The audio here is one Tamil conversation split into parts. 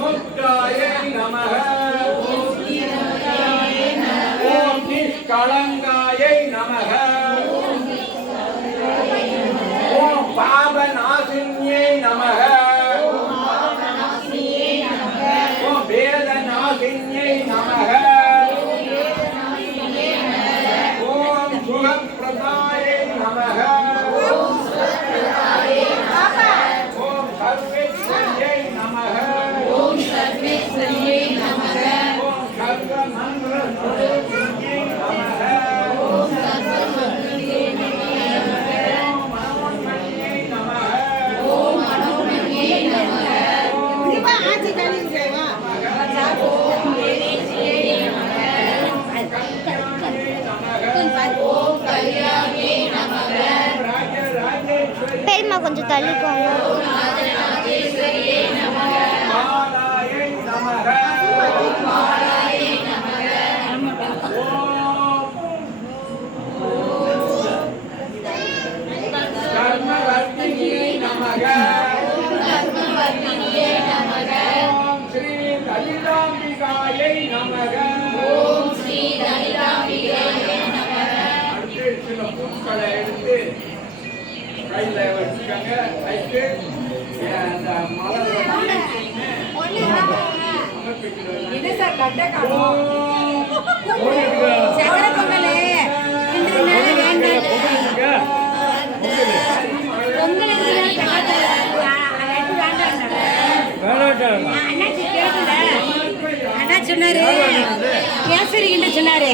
விமுக்தாயை நமக ஓம் நிஷ்கலங்காயை நமக ஓம் பாபநாசின்யை நமக ஓம் வேதநாசின்யை நமக ஓம் சுகப்பிரதாயை நமக ஓம் சர்வேஸ்வரியை நமக ஓம் சர்வமந்திரயை நமக ஓம் மனோன்மணியை நமக ஓம் மனோன்மணியை நமக பெரியம்மா கொஞ்சம் தள்ளிக்கோங்க. ஸ்ரீ லலிதாம்பிகாயை நமக அடுத்து சில பூக்களை எடுத்து கையில வச்சுக்கோங்க. வச்சு அந்த மலர் சொன்னாரு கேசரி கிட்ட சொன்னாரு,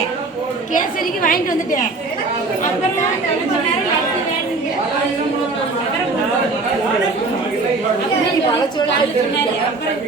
கேசரிக்கு வாங்கிட்டு வந்துட்டேன். அப்புறம் சொன்னாரு சொன்னாரு அப்புறம்